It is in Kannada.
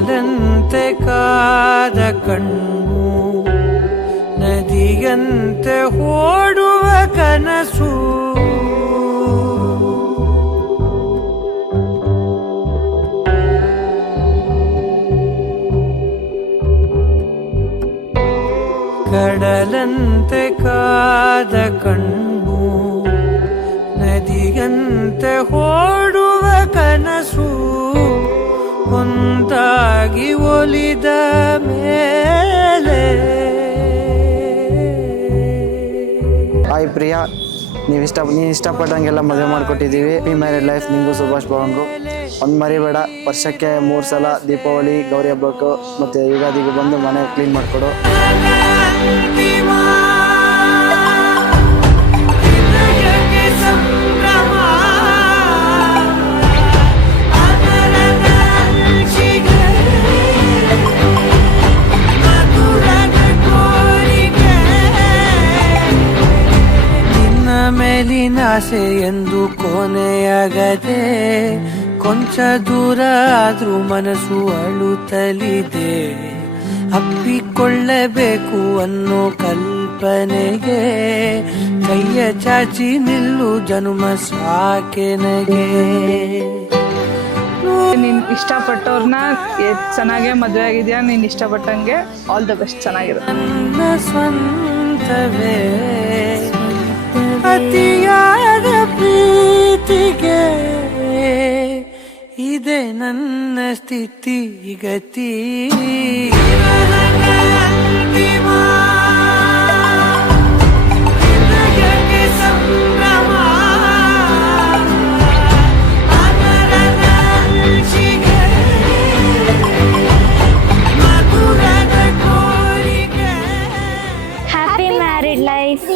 ಕಡಲಂತೆ ಕಾದ ಕಣ್ಣು, ನದಿಯಂತೆ ಓಡುವ ಕನಸು, ಕಡಲಂತೆ ಕಾದ ಕಣ್ಣು, ನದಿಯಂತೆ ಓಡುವ ಕನಸು, ಒಂದಾಗಿ ಒಲಿದ ಮೇಲೆ. ಹಾಯ್ ಪ್ರಿಯಾ, ನೀನು ಇಷ್ಟಪಟ್ಟಂಗೆಲ್ಲ ಮದುವೆ ಮಾಡಿಕೊಟ್ಟಿದ್ದೀವಿ. B married life. ನಿಂಗೂ ಸುಭಾಷ್ ಭವನ್ಗೂ. ಒಂದು ಮರಿಬೇಡ, ವರ್ಷಕ್ಕೆ 3 ಸಲ ದೀಪಾವಳಿ, ಗೌರಿ ಹಬ್ಬಕ್ಕೂ ಮತ್ತು ಯುಗಾದಿಗೂ ಬಂದು ಮನೆ ಕ್ಲೀನ್ ಮಾಡಿಕೊಡು. ಮೇಲಿನ ಆಸೆ ಎಂದು ಕೊನೆಯಾಗದೆ, ಕೊಂಚ ದೂರ ಆದ್ರೂ ಮನಸ್ಸು ಅಳುತ್ತಲಿದೆ. ಅಪ್ಪಿಕೊಳ್ಳಬೇಕು ಅನ್ನೋ ಕಲ್ಪನೆಗೆ ಕೈಯ ಚಾಚಿ ನಿಲ್ಲು ಜನುಮ ಸಾಕೆನಗೆ. ನೀನು ಇಷ್ಟಪಟ್ಟವ್ರನ್ನ ಚೆನ್ನಾಗೇ ಮದುವೆ ಆಗಿದ್ಯಾ. ನೀನು ಇಷ್ಟಪಟ್ಟಂಗೆ ಆಲ್ ದ ಬೆಸ್ಟ್. ಚೆನ್ನಾಗಿರುತ್ತೆ. ನನ್ನ ಸ್ವಂತವೇ ಅತಿಯಾದ ಪ್ರೀತಿಗೆ ಇದೆ ನನ್ನ ಸ್ಥಿತಿ ಗತಿ. Happy married life.